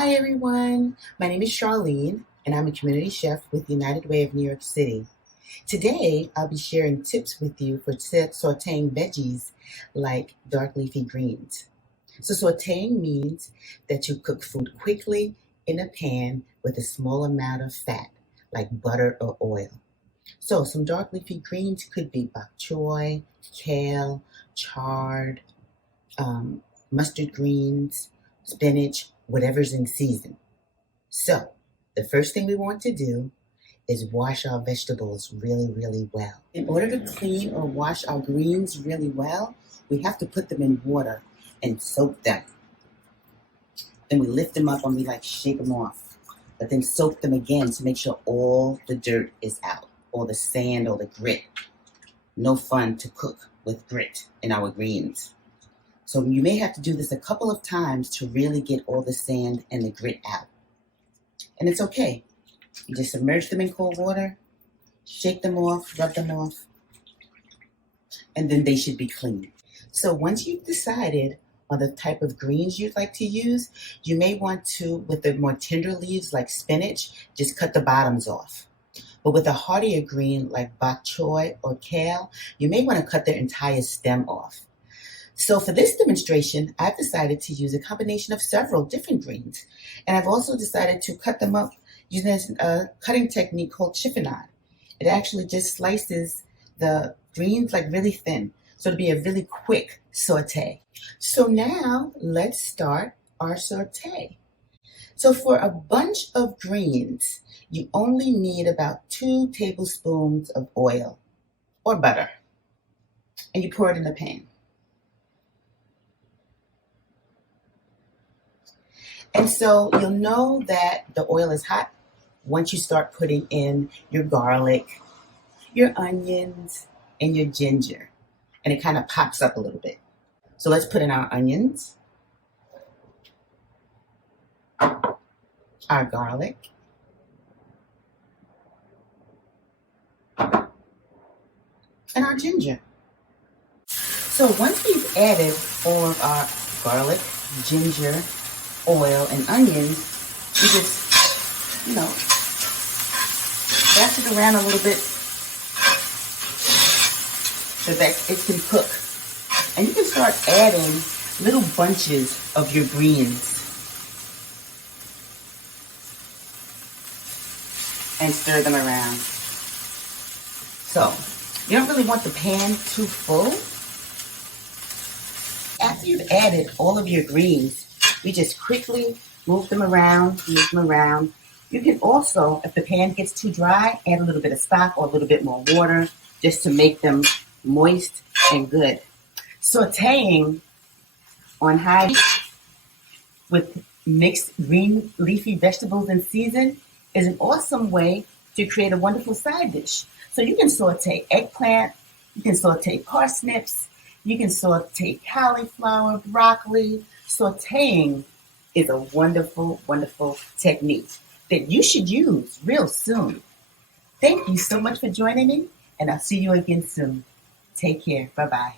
Hi everyone, my name is Charlyene and I'm a community chef with United Way of New York City. Today I'll be sharing tips with you for sauteing veggies like dark leafy greens. So sauteing means that you cook food quickly in a pan with a small amount of fat like butter or oil. So some dark leafy greens could be bok choy, kale, chard, mustard greens, spinach, whatever's in season. So the first thing we want to do is wash our vegetables really well. In order to clean or wash our greens really well, we have to put them in water and soak them. Then we lift them up and we shake them off, but then soak them again to make sure all the dirt is out, all the sand, all the grit. No fun to cook with grit in our greens. So you may have to do this a couple of times to really get all the sand and the grit out. And it's okay. You just submerge them in cold water, shake them off, rub them off, and then they should be clean. So once you've decided on the type of greens you'd like to use, you may want to, with the more tender leaves like spinach, just cut the bottoms off. But with a hardier green like bok choy or kale, you may want to cut their entire stem off. So for this demonstration, I've decided to use a combination of several different greens. And I've also decided to cut them up using a cutting technique called chiffonade. It actually just slices the greens really thin. So it'll be a really quick saute. So now let's start our saute. So for a bunch of greens, you only need about 2 tablespoons of oil or butter. And you pour it in the pan. And so you'll know that the oil is hot once you start putting in your garlic, your onions, and your ginger. And it kind of pops up a little bit. So let's put in our onions, our garlic, and our ginger. So once we've added all of our garlic, ginger, oil, and onions, you just, dash it around a little bit so that it can cook. And you can start adding little bunches of your greens and stir them around. So you don't really want the pan too full. After you've added all of your greens, we just quickly move them around. You can also, if the pan gets too dry, add a little bit of stock or a little bit more water just to make them moist and good. Sauteing on high heat with mixed green leafy vegetables in season is an awesome way to create a wonderful side dish. So you can saute eggplant, you can saute parsnips, you can saute cauliflower, broccoli. Sauteing is a wonderful technique that you should use real soon. Thank you so much for joining me, and I'll see you again soon. Take care. Bye-bye.